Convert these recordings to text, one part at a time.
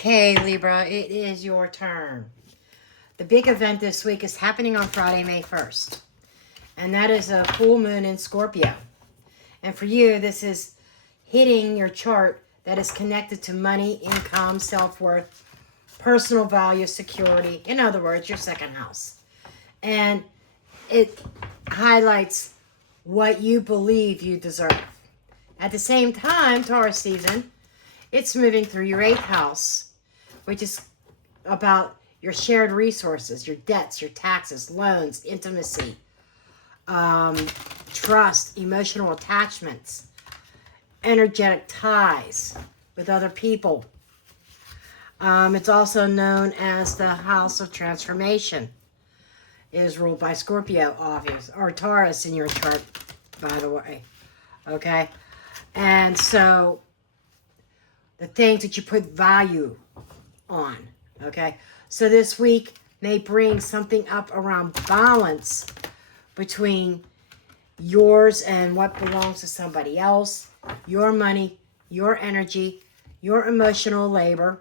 Okay, Libra, it is your turn. The big event this week is happening on Friday, May 1st. And that is a full moon in Scorpio. And for you, this is hitting your chart that is connected to money, income, self-worth, personal value, security. In other words, your second house. And it highlights what you believe you deserve. At the same time, Taurus season, it's moving through your 8th house, which is about your shared resources, your debts, your taxes, loans, intimacy, trust, emotional attachments, energetic ties with other people. It's also known as the House of Transformation. It is ruled by Scorpio, obvious, or Taurus in your chart, by the way. Okay? And so the things that you put value on. Okay? So this week may bring something up around balance between yours and what belongs to somebody else, your money, your energy, your emotional labor,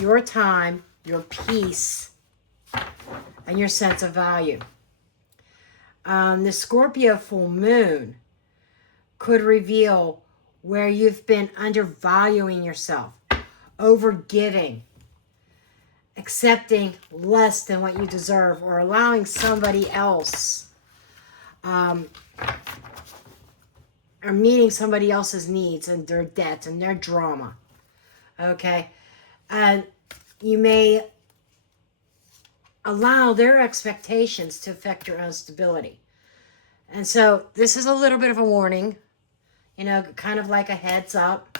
your time, your peace, and your sense of value. The Scorpio full moon could reveal where you've been undervaluing yourself, overgiving, accepting less than what you deserve, or allowing somebody else or meeting somebody else's needs and their debts and their drama. Okay? And you may allow their expectations to affect your own stability. And so this is a little bit of a warning, kind of like a heads up.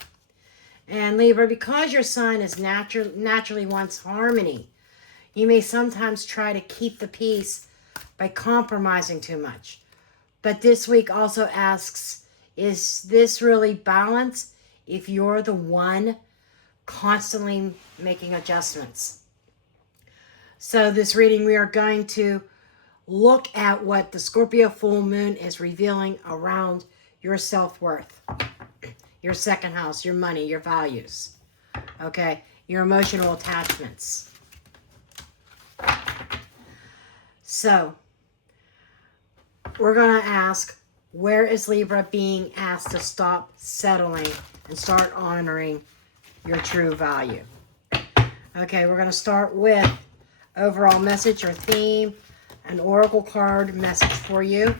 And Libra, because your sign is naturally wants harmony, you may sometimes try to keep the peace by compromising too much. But this week also asks, is this really balance if you're the one constantly making adjustments? So this reading, we are going to look at what the Scorpio full moon is revealing around your self-worth, your second house, your money, your values, okay, your emotional attachments. So we're going to ask, where is Libra being asked to stop settling and start honoring your true value? Okay, we're going to start with overall message or theme, an oracle card message for you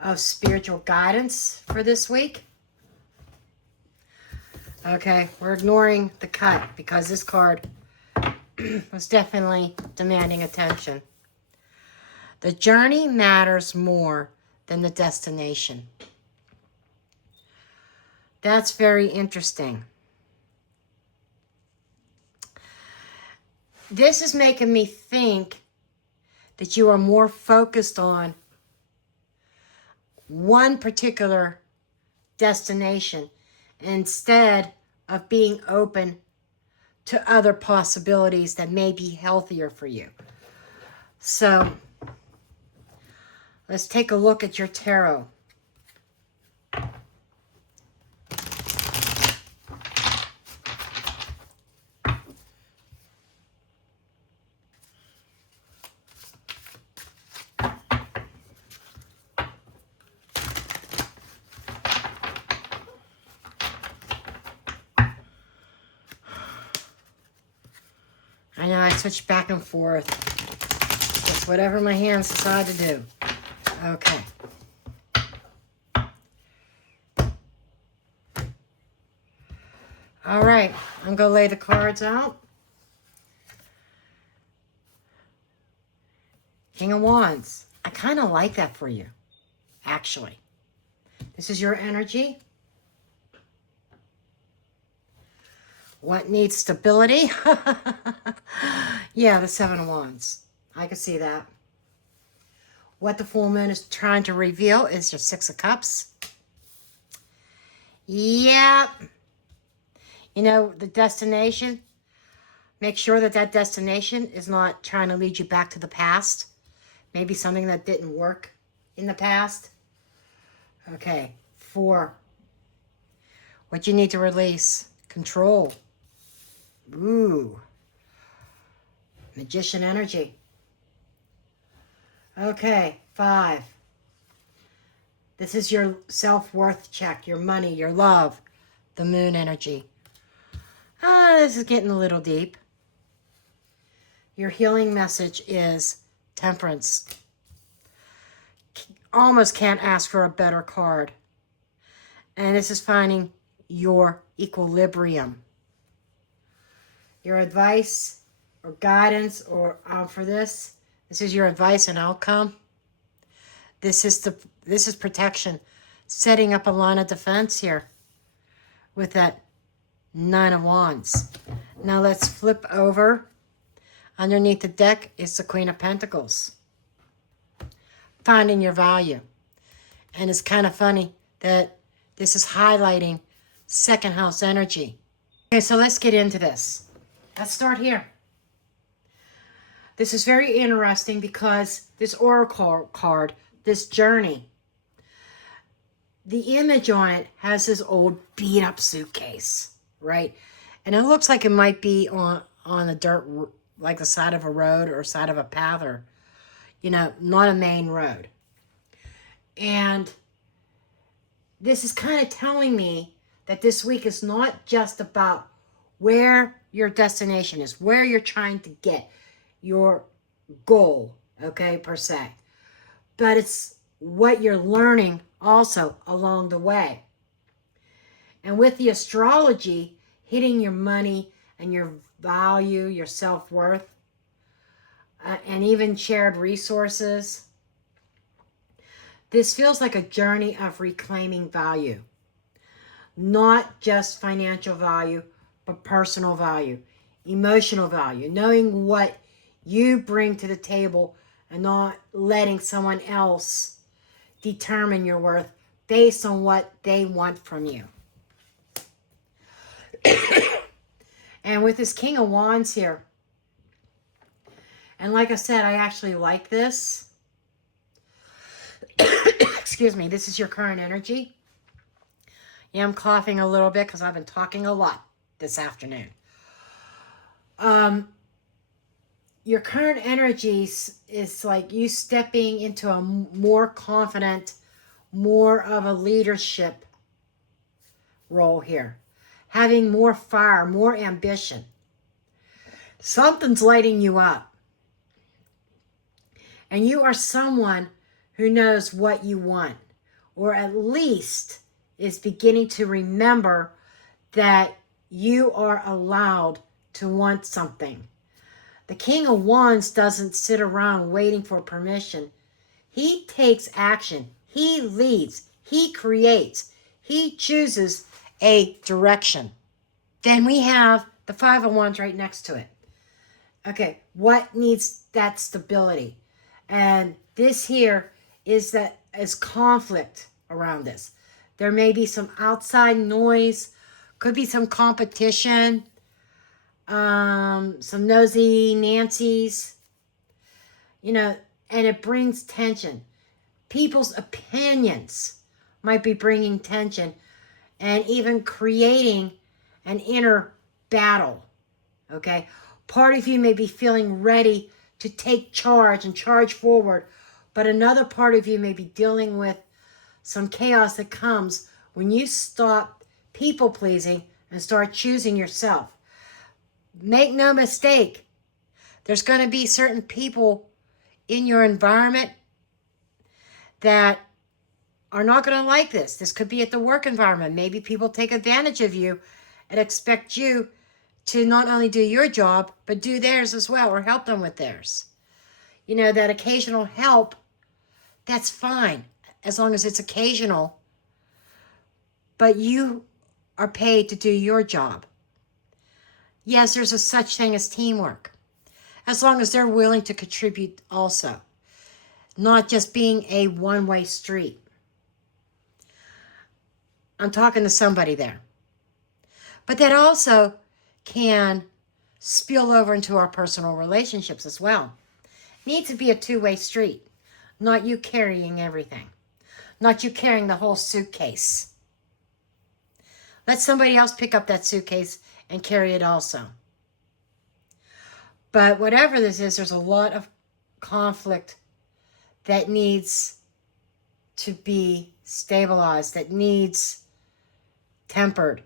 of spiritual guidance for this week. Okay, we're ignoring the cut because this card was definitely demanding attention. The journey matters more than the destination. That's very interesting. This is making me think that you are more focused on one particular destination instead of being open to other possibilities that may be healthier for you. So let's take a look at your tarot. I know I switch back and forth. Just whatever my hands decide to do. Okay. All right. I'm going to lay the cards out. King of Wands. I kind of like that for you, actually. This is your energy. What needs stability? Yeah, the Seven of Wands. I can see that. What the full moon is trying to reveal is your Six of Cups. Yep. The destination. Make sure that that destination is not trying to lead you back to the past. Maybe something that didn't work in the past. Okay. 4. What you need to release. Control. Ooh. Magician energy. Okay, 5. This is your self-worth check, your money, your love. The Moon energy. This is getting a little deep. Your healing message is Temperance. Almost can't ask for a better card. And this is finding your equilibrium. Your advice or guidance or for this is your advice and outcome. This is protection. Setting up a line of defense here with that 9 of Wands. Now let's flip over. Underneath the deck is the Queen of Pentacles. Finding your value. And it's kind of funny that this is highlighting second house energy. Okay, so let's get into this. Let's start here. This is very interesting because this oracle card, this journey, the image on it has this old beat up suitcase, right? And it looks like it might be on a dirt, like the side of a road or side of a path, or, you know, not a main road. And this is kind of telling me that this week is not just about where your destination is, where you're trying to get your goal, okay, per se. But it's what you're learning also along the way. And with the astrology hitting your money and your value, your self-worth, and even shared resources, this feels like a journey of reclaiming value. Not just financial value, but personal value, emotional value, knowing what you bring to the table and not letting someone else determine your worth based on what they want from you. And with this King of Wands here, and like I said, I actually like this. Excuse me, this is your current energy. Yeah, I'm coughing a little bit because I've been talking a lot this afternoon. Your current energies is like you stepping into a more confident, more of a leadership role here. Having more fire, more ambition. Something's lighting you up. And you are someone who knows what you want, or at least is beginning to remember that you are allowed to want something. The King of Wands doesn't sit around waiting for permission. He takes action. He leads. He creates. He chooses a direction. Then we have the Five of Wands right next to it. Okay, what needs that stability? And this here is conflict around this. There may be some outside noise, could be some competition, some nosy Nancys, you know, and it brings tension. People's opinions might be bringing tension and even creating an inner battle, okay? Part of you may be feeling ready to take charge and charge forward, but another part of you may be dealing with some chaos that comes when you stop people-pleasing and start choosing yourself. Make no mistake, there's going to be certain people in your environment that are not going to like this. This could be at the work environment. Maybe people take advantage of you and expect you to not only do your job, but do theirs as well, or help them with theirs. You know, that occasional help, that's fine, as long as it's occasional. But you are paid to do your job. Yes, there's a such thing as teamwork, as long as they're willing to contribute also, not just being a one-way street. I'm talking to somebody there. But that also can spill over into our personal relationships as well. It needs to be a two-way street, not you carrying everything, not you carrying the whole suitcase. Let somebody else pick up that suitcase and carry it also. But whatever this is, there's a lot of conflict that needs to be stabilized, that needs tempered.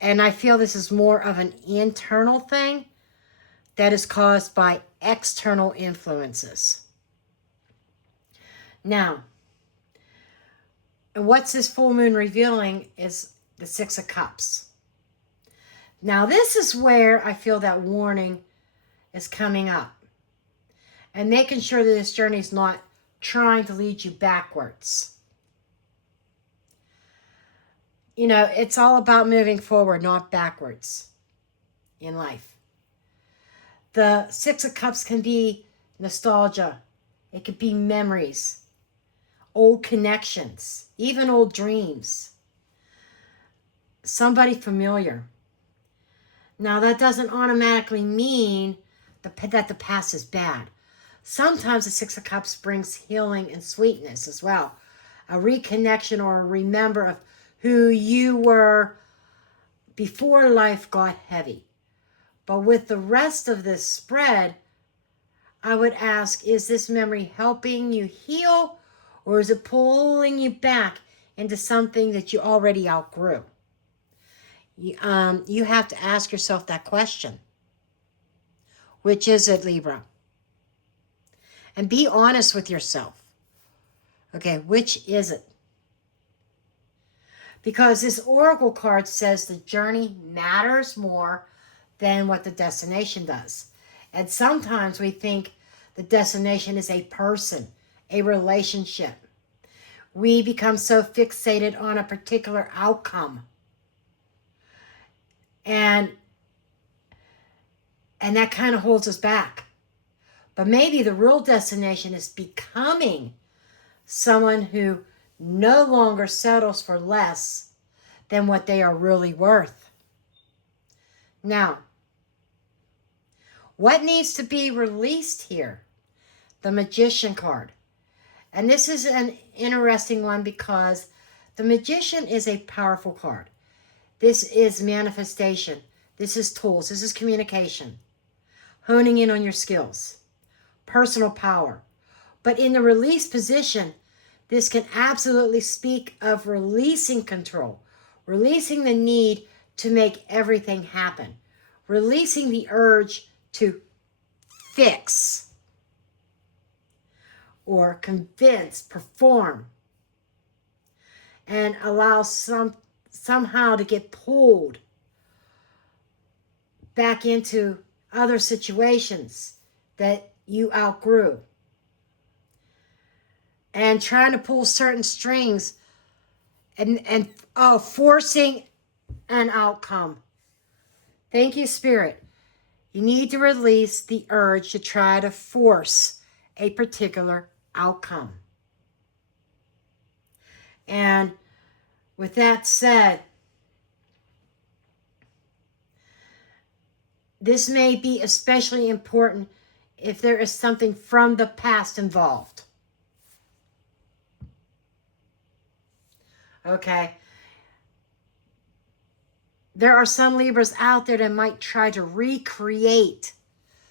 And I feel this is more of an internal thing that is caused by external influences. Now, and what's this full moon revealing is the Six of Cups. Now, this is where I feel that warning is coming up. And making sure that this journey is not trying to lead you backwards. You know, it's all about moving forward, not backwards in life. The Six of Cups can be nostalgia. It could be memories, old connections, even old dreams. Somebody familiar. Now, that doesn't automatically mean that the past is bad. Sometimes the Six of Cups brings healing and sweetness as well. A reconnection or a remember of who you were before life got heavy. But with the rest of this spread, I would ask, is this memory helping you heal, or is it pulling you back into something that you already outgrew? You have to ask yourself that question. Which is it, Libra? And be honest with yourself. Okay, which is it? Because this oracle card says the journey matters more than what the destination does. And sometimes we think the destination is a person, a relationship. We become so fixated on a particular outcome. And that kind of holds us back. But maybe the real destination is becoming someone who no longer settles for less than what they are really worth. Now, what needs to be released here? The Magician card. And this is an interesting one because the Magician is a powerful card. This is manifestation. This is tools. This is communication. Honing in on your skills. Personal power. But in the release position, this can absolutely speak of releasing control. Releasing the need to make everything happen. Releasing the urge to fix or convince, perform, and allow somehow to get pulled back into other situations that you outgrew. And trying to pull certain strings and forcing an outcome. Thank you, Spirit. You need to release the urge to try to force a particular outcome. And with that said, this may be especially important if there is something from the past involved. Okay. There are some Libras out there that might try to recreate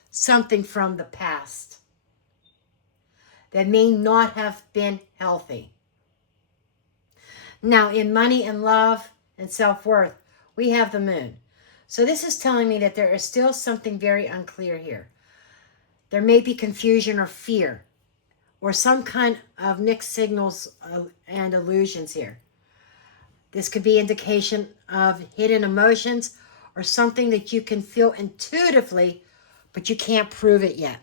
something from the past that may not have been healthy. Now, in money and love and self-worth, we have the moon. So this is telling me that there is still something very unclear here. There may be confusion or fear or some kind of mixed signals and illusions here. This could be indication of hidden emotions or something that you can feel intuitively, but you can't prove it yet.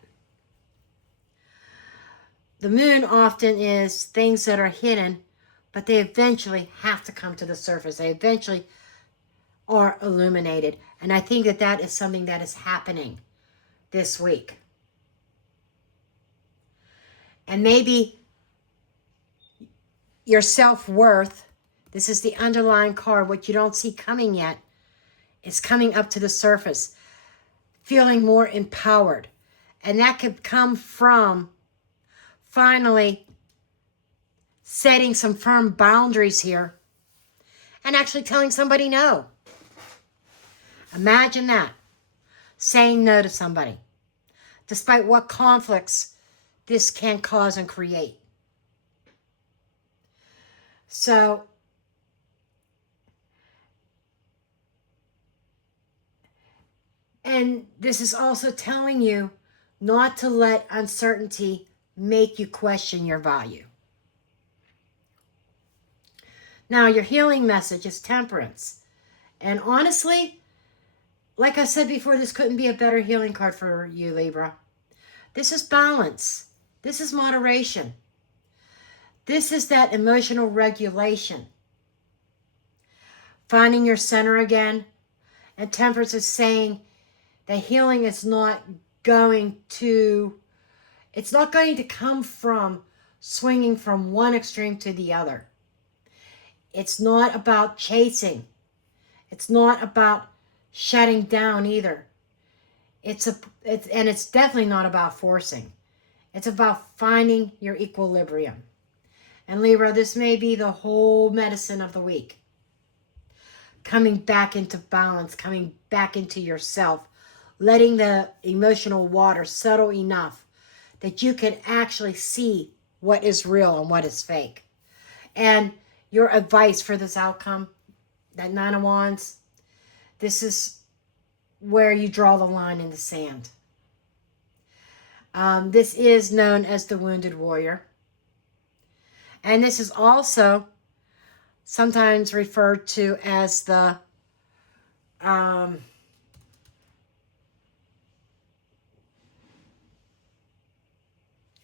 The moon often is things that are hidden, but they eventually have to come to the surface. They eventually are illuminated. And I think that that is something that is happening this week. And maybe your self-worth, this is the underlying card, what you don't see coming yet, is coming up to the surface, feeling more empowered. And that could come from finally setting some firm boundaries here and actually telling somebody no. Imagine that, saying no to somebody. despite what conflicts this can cause and create. So, and this is also telling you not to let uncertainty make you question your value. Now, your healing message is temperance. And honestly, like I said before, this couldn't be a better healing card for you, Libra. This is balance. This is moderation. This is that emotional regulation. Finding your center again. And temperance is saying that healing is not going to come from swinging from one extreme to the other. It's not about chasing. It's not about shutting down either. It's definitely not about forcing. It's about finding your equilibrium. And Libra, this may be the whole medicine of the week. Coming back into balance, coming back into yourself, letting the emotional water settle enough that you can actually see what is real and what is fake. And your advice for this outcome, that Nine of Wands, this is where you draw the line in the sand. This is known as the Wounded Warrior. And this is also sometimes referred to as the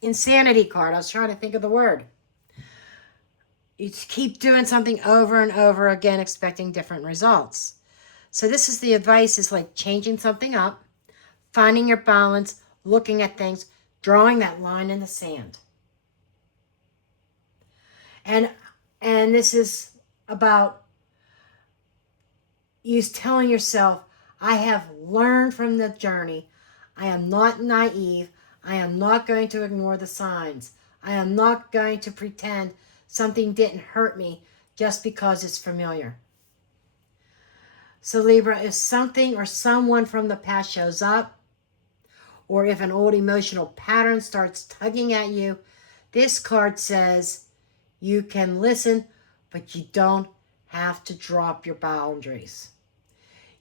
insanity card. I was trying to think of the word. You keep doing something over and over again, expecting different results. So this is the advice, is like changing something up, finding your balance, looking at things, drawing that line in the sand. And this is about you telling yourself, I have learned from the journey. I am not naive. I am not going to ignore the signs. I am not going to pretend something didn't hurt me just because it's familiar. So Libra, if something or someone from the past shows up, or if an old emotional pattern starts tugging at you, this card says you can listen, but you don't have to drop your boundaries.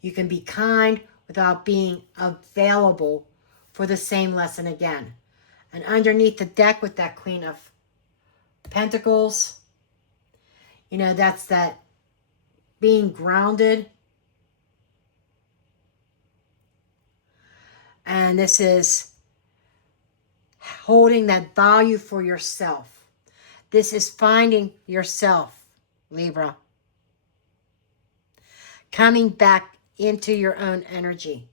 You can be kind without being available for the same lesson again. And underneath the deck with that Queen of Pentacles, you know, that's that being grounded. And this is holding that value for yourself. This is finding yourself, Libra. Coming back into your own energy.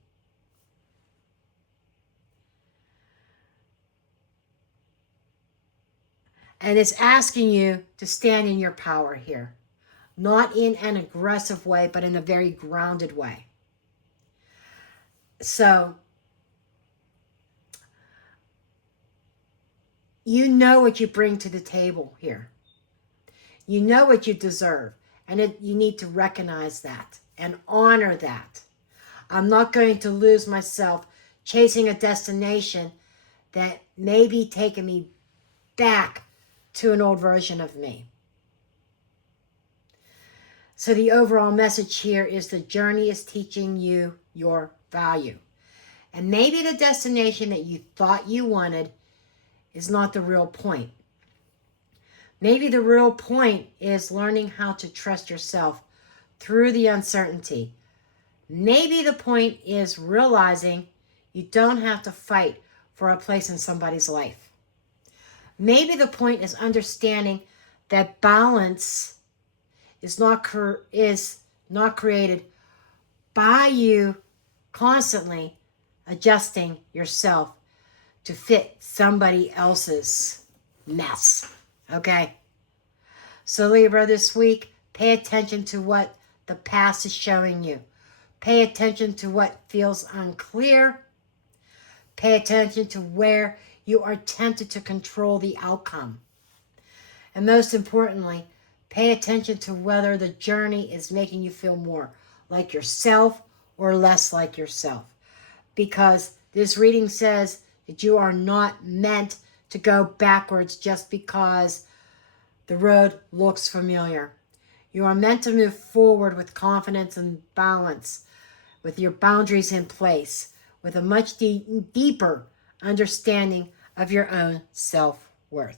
And it's asking you to stand in your power here. Not in an aggressive way, but in a very grounded way. So, you know what you bring to the table here. You know what you deserve. And you need to recognize that and honor that. I'm not going to lose myself chasing a destination that may be taking me back to an old version of me. So the overall message here is the journey is teaching you your value. And maybe the destination that you thought you wanted is not the real point. Maybe the real point is learning how to trust yourself through the uncertainty. Maybe the point is realizing you don't have to fight for a place in somebody's life. Maybe the point is understanding that balance is not created by you constantly adjusting yourself to fit somebody else's mess. Okay? So Libra, this week, pay attention to what the past is showing you. Pay attention to what feels unclear. Pay attention to where you are tempted to control the outcome. And most importantly, pay attention to whether the journey is making you feel more like yourself or less like yourself. Because this reading says that you are not meant to go backwards just because the road looks familiar. You are meant to move forward with confidence and balance, with your boundaries in place, with a much deeper understanding of your own self-worth.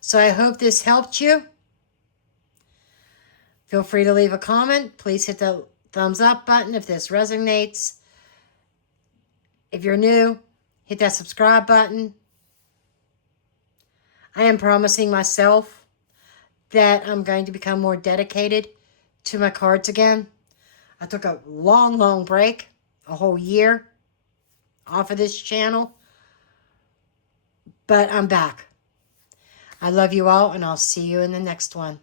So I hope this helped you. Feel free to leave a comment. Please hit the thumbs up button if this resonates. If you're new, hit that subscribe button. I am promising myself that I'm going to become more dedicated to my cards again. I took a long break, a whole year off of this channel, but I'm back. I love you all, and I'll see you in the next one.